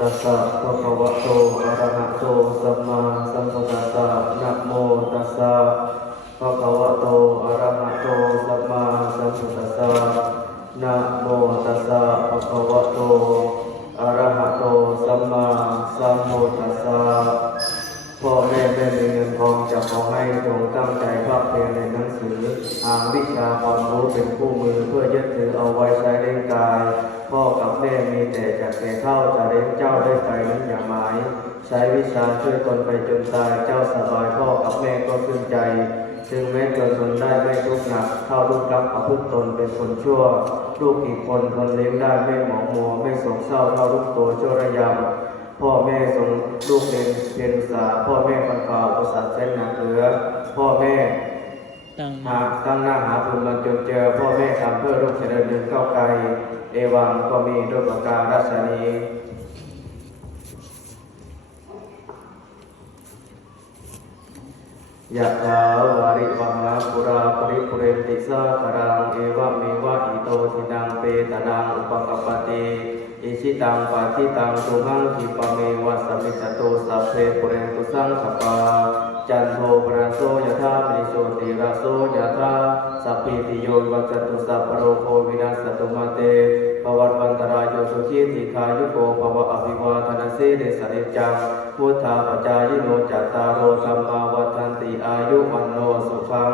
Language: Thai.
ตัสสะภะคะวะโตอะระหะโตสัมมาสัมพุทธัสสะนะโมตัสสะภะคะวะโตอะระหะโตสัมมาสัมพุทธัสสะนะโมตัสสะภะคะวะโตอะระหะโตสัมมาสัมพุทธัสสะพ่อแม่ไม่มีเงินทองจะขอให้จงตั้งใจภาคเพียร อาวิชาความรู้เป็นคู่มือเพื่อยึดถือเอาไว้ใช้เลี้ยงกาย พ่อกับแม่มีแต่จะแก่เท่าจะเลี้ยงเจ้าได้ไปนั้นอย่าหมาย ใช้วิชาช่วยตนไปจนตายเจ้าสบายพ่อกับแม่ก็ขึ้นใจจึงแม้เกิดทนได้ไม่ทุกข์หนักเท่าลูกรักประพฤติตนเป็นคนชั่ว ลูกกี่คนทนเลี้ยงได้ไม่หมองมัวไม่โศกเศร้าเท่าลูกโตชั่วระยำพ่อแม่ส่งลูกเรียนเรียนศึกษาพ่อแม่ฟันฝ่าอุปสรรคเส้นหนักเหลือ พ่อแม่ ตั้งหากตั้งหน้าหาบุญมาจนเจอพ่อแม่ทำเพื่อลูกเจริญเดินก้าไกล เอวังก็มีด้วยประการรัศนียะถาวาริวหาปุราปริปุเรนติสาคารังเอวะเมวะอิโตทินังเปตนังอุปกปปติอิชิตังปาทิตังตุหังคิปเมวะสมมิจจโตสัพเพปุเรนตุสังขปา ติราโสยถาสัพพิติโยวัจตุสัพพโรโควินาศตุมาเตปวัตวันตรายโยสุขีติคายุโกภวะอภิวาทนาสีเดสริจังพุทธาปจายโนจัตตารโรธรรมาวัฏันติอายุวันโนสุขัง